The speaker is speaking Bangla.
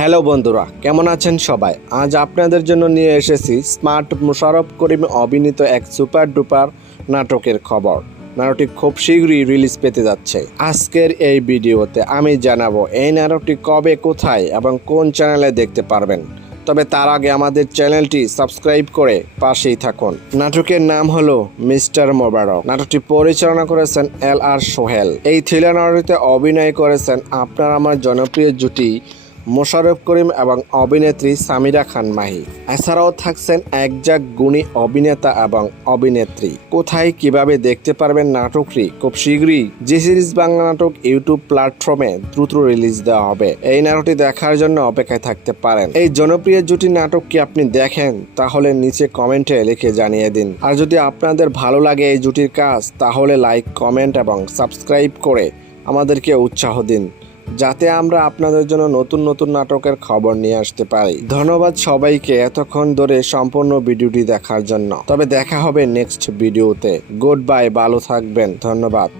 হ্যালো বন্ধুরা, কেমন আছেন সবাই? আজ আপনাদের জন্য নিয়ে এসেছি স্মার্ট মোশাররফ করিম অভিনীত এক সুপার ডুপার নাটকের খবর। নাটকটি খুব শীঘ্রই রিলিজ পেতে যাচ্ছে। আজকের এই ভিডিওতে আমি জানাবো এই নাটকটি কবে, কোথায় এবং কোন চ্যানেলে দেখতে পারবেন। তবে তার আগে আমাদের চ্যানেলটি সাবস্ক্রাইব করে পাশেই থাকুন। নাটকের নাম হলো মিস্টার মোবারক। নাটকটি পরিচালনা করেছেন LR সোহেল। এই থ্রিলার নাটকটিতে অভিনয় করেছেন আপনার আমার জনপ্রিয় জুটি মোশাররফ করিম এবং অভিনেত্রী সামিরা খান মাহি। এছাড়াও থাকছেন একজাক গুণী অভিনেতা এবং অভিনেত্রী। কোথায় কিভাবে দেখতে পারবেন নাটকটি? খুব শীঘ্রই জি সিরিজ বাংলা নাটক ইউটিউব প্ল্যাটফর্মে দ্রুত রিলিজ দেওয়া হবে। এই নাটকটি দেখার জন্য অপেক্ষায় থাকতে পারেন। এই জনপ্রিয় জুটির নাটক কি আপনি দেখেন? তাহলে নিচে কমেন্টে লিখে জানিয়ে দিন। আর যদি আপনাদের ভালো লাগে এই জুটির কাজ, তাহলে লাইক, কমেন্ট এবং সাবস্ক্রাইব করে আমাদেরকে উৎসাহ দিন, যাতে আমরা আপনাদের জন্য নতুন নতুন নাটকের খবর নিয়ে আসতে পারি। ধন্যবাদ সবাইকে এতক্ষণ ধরে সম্পূর্ণ ভিডিওটি দেখার জন্য। তবে দেখা হবে নেক্সট ভিডিওতে। গুড বাই, ভালো থাকবেন, ধন্যবাদ।